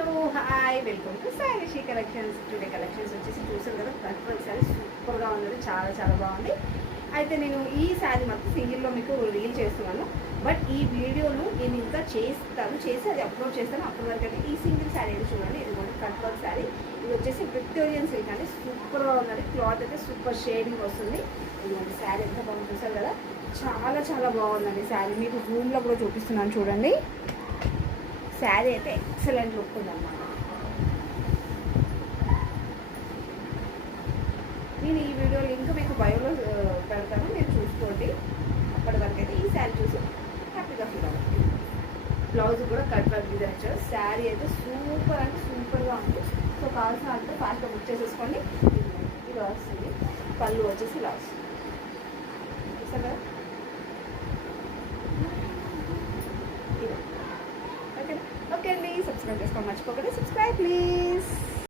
Hello hi welcome to Sairishi collections. Today collections వచ్చేసి చూసారు కదా, ప్రతి సారీ సూపర్గా ఉన్నది, చాలా చాలా బాగుంది. అయితే నేను ఈ శారీ మాత్రం సింగిల్లో మీకు రీల్ చేస్తున్నాను. బట్ ఈ వీడియోను నేను ఇంకా చేసి అది అప్లోడ్ చేస్తాను. అప్పటి వరకు అయితే ఈ సింగిల్ శారీ అయితే చూడండి. ఇది కూడా కట్ వర్క్ శారీ. ఇది వచ్చేసి విక్టోరియన్ సిల్క్ అండి. సూపర్గా ఉన్నది. క్లాత్ అయితే సూపర్ షేడింగ్ వస్తుంది. ఇదిగోండి శారీ ఎంత బాగుంది చూసారు కదా, చాలా చాలా బాగుందండి శారీ. మీకు జూమ్లో కూడా చూపిస్తున్నాను చూడండి. శారీ అయితే ఎక్సలెంట్ లుక్ ఉందన్నమాట. నేను ఈ వీడియో లింక్ మీకు బయోలో పెడతాను, మీరు చూసుకోండి. అప్పటి వరకు అయితే ఈ శారీ చూసి హ్యాపీగా ఫీల్ అవ్వండి. బ్లౌజ్ కూడా కట్ వర్క్ డిజైన్ ఇచ్చారు. శారీ అయితే సూపర్ అంటే సూపర్గా ఉంది. సో కావాల్సిన అంటే ఫాస్ట్గా బుక్ చేసేసుకోండి. ఇలా వస్తుంది. పళ్ళు వచ్చేసి ఇలా వస్తుంది. చూసారు కదా, ఓకే అండి. సబ్స్క్రైబ్ చేసుకోండి, మర్చిపోకండి. Subscribe please.